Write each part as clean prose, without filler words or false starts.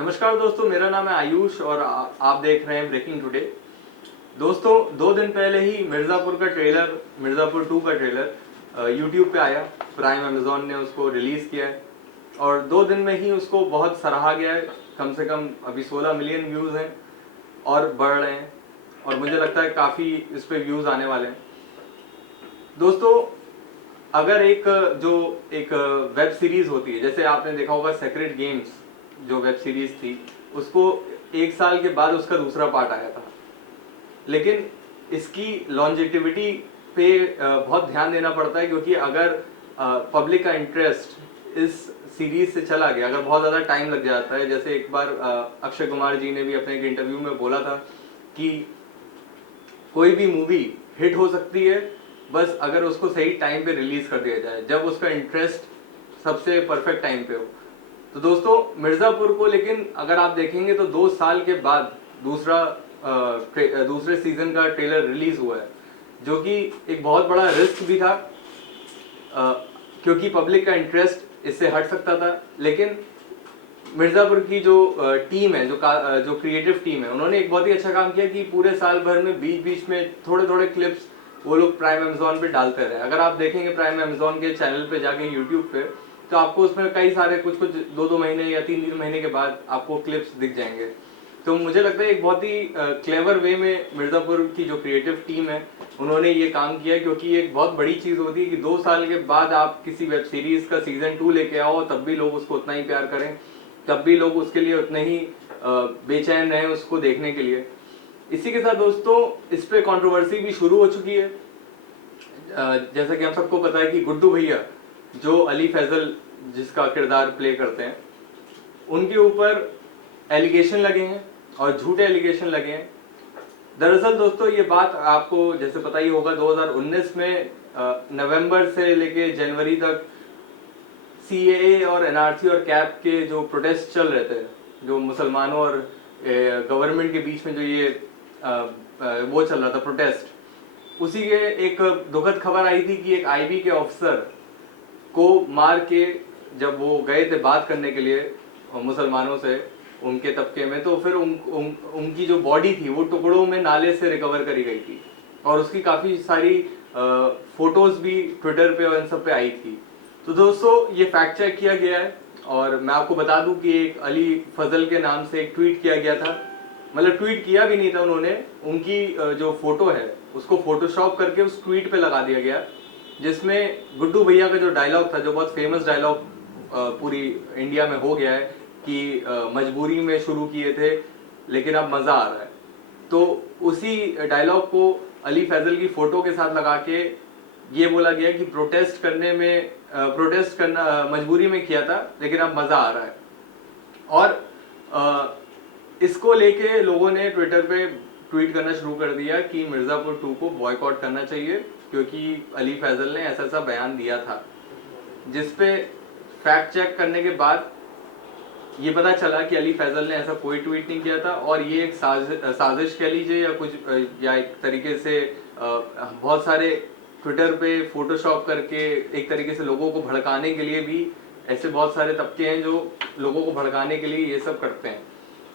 नमस्कार दोस्तों, मेरा नाम है आयुष और आप देख रहे हैं ब्रेकिंग टुडे। दोस्तों, 2 दिन पहले ही मिर्ज़ापुर 2 का ट्रेलर यूट्यूब पे आया। प्राइम अमेजॉन ने उसको रिलीज़ किया है और 2 दिन में ही उसको बहुत सराहा गया है। कम से कम अभी 16 मिलियन व्यूज़ हैं और बढ़ रहे हैं और मुझे लगता है काफ़ी इस पर व्यूज़ आने वाले हैं। दोस्तों, अगर एक वेब सीरीज होती है, जैसे आपने देखा होगा सेक्रेड गेम्स जो वेब सीरीज थी, उसको 1 साल के बाद उसका दूसरा पार्ट आया था, लेकिन इसकी लॉन्जेटिविटी पे बहुत ध्यान देना पड़ता है, क्योंकि अगर पब्लिक का इंटरेस्ट इस सीरीज से चला गया, अगर बहुत ज़्यादा टाइम लग जाता है, जैसे एक बार अक्षय कुमार जी ने भी अपने एक इंटरव्यू में बोला था कि कोई भी मूवी हिट हो सकती है बस अगर उसको सही टाइम पे रिलीज कर दिया जाए, जब उसका इंटरेस्ट सबसे परफेक्ट टाइम पे हो। तो दोस्तों, मिर्ज़ापुर को लेकिन अगर आप देखेंगे तो 2 साल के बाद दूसरे सीजन का ट्रेलर रिलीज हुआ है, जो कि एक बहुत बड़ा रिस्क भी था, क्योंकि पब्लिक का इंटरेस्ट इससे हट सकता था। लेकिन मिर्ज़ापुर की जो टीम है, जो क्रिएटिव टीम है, उन्होंने एक बहुत ही अच्छा काम किया कि पूरे साल भर में बीच बीच में थोड़े थोड़े क्लिप्स वो लोग प्राइम अमेजॉन पे डालते रहे। अगर आप देखेंगे प्राइम अमेजॉन के चैनल पे जाके यूट्यूब पे, तो आपको उसमें कई सारे कुछ 2-2 महीने या 3-3 महीने के बाद आपको क्लिप्स दिख जाएंगे। तो मुझे लगता है एक बहुत ही क्लेवर वे में मिर्ज़ापुर की जो क्रिएटिव टीम है उन्होंने ये काम किया, क्योंकि एक बहुत बड़ी चीज़ होती है कि 2 साल के बाद आप किसी वेब सीरीज़ का सीजन 2 लेके आओ, तब भी लोग उसको उतना ही प्यार करें, तब भी लोग उसके लिए उतने ही बेचैन रहें उसको देखने के लिए। इसी के साथ दोस्तों, इस पे कंट्रोवर्सी भी शुरू हो चुकी है। जैसा कि हम सबको पता है कि गुड्डू भैया, जो अली फैजल जिसका किरदार प्ले करते हैं, उनके ऊपर एलिगेशन लगे हैं और झूठे एलिगेशन लगे हैं। दरअसल दोस्तों, ये बात आपको जैसे पता ही होगा, 2019 में नवंबर से लेके जनवरी तक सीएए और एनआरसी और कैप के जो प्रोटेस्ट चल रहे थे, जो मुसलमानों और गवर्नमेंट के बीच में जो ये वो चल रहा था प्रोटेस्ट, उसी के एक दुखद खबर आई थी कि एक आईबी के ऑफिसर को मार के, जब वो गए थे बात करने के लिए मुसलमानों से उनके तबके में, तो फिर उनकी जो बॉडी थी वो टुकड़ों में नाले से रिकवर करी गई थी और उसकी काफ़ी सारी फोटोज भी ट्विटर पे और इन सब पे आई थी। तो दोस्तों, ये फैक्ट चेक किया गया है और मैं आपको बता दूं कि एक अली फजल के नाम से एक ट्वीट किया गया था, मतलब ट्वीट किया भी नहीं था उन्होंने, उनकी जो फोटो है उसको फोटोशॉप करके उस ट्वीट पे लगा दिया गया, जिसमें गुड्डू भैया का जो डायलॉग था, जो बहुत फेमस डायलॉग पूरी इंडिया में हो गया है कि मजबूरी में शुरू किए थे लेकिन अब मज़ा आ रहा है, तो उसी डायलॉग को अली फैजल की फोटो के साथ लगा के ये बोला गया कि प्रोटेस्ट करना मजबूरी में किया था लेकिन अब मज़ा आ रहा है। और इसको लेके लोगों ने ट्विटर पे ट्वीट करना शुरू कर दिया कि मिर्ज़ापुर 2 को बॉयकॉट करना चाहिए, क्योंकि अली फैजल ने ऐसा ऐसा बयान दिया था, जिसपे फैक्ट चेक करने के बाद ये पता चला कि अली फैजल ने ऐसा कोई ट्वीट नहीं किया था और ये एक साजिश कह लीजिए या कुछ, या एक तरीके से बहुत सारे ट्विटर पे फोटोशॉप करके एक तरीके से लोगों को भड़काने के लिए भी, ऐसे बहुत सारे तबके हैं जो लोगों को भड़काने के लिए ये सब करते हैं।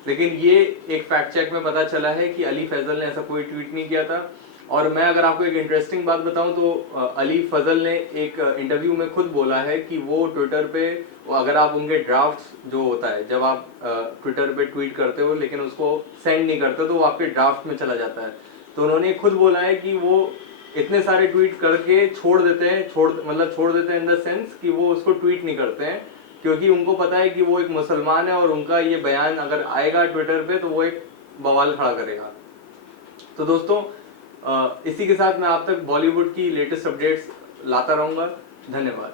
लेकिन ये एक फैक्ट चेक में पता चला है कि अली फैजल ने ऐसा कोई ट्वीट नहीं किया था। और मैं अगर आपको एक इंटरेस्टिंग बात बताऊं तो अली फजल ने एक इंटरव्यू में खुद बोला है कि वो ट्विटर पे, अगर आप उनके ड्राफ्ट जो होता है, जब आप ट्विटर पे ट्वीट करते हो लेकिन उसको सेंड नहीं करते तो वो आपके ड्राफ्ट में चला जाता है, तो उन्होंने खुद बोला है कि वो इतने सारे ट्वीट करके छोड़ देते हैं इन द सेंस कि वो उसको ट्वीट नहीं करते हैं, क्योंकि उनको पता है कि वो एक मुसलमान है और उनका ये बयान अगर आएगा ट्विटर पे तो वो एक बवाल खड़ा करेगा। तो दोस्तों, इसी के साथ मैं आप तक बॉलीवुड की लेटेस्ट अपडेट्स लाता रहूंगा। धन्यवाद।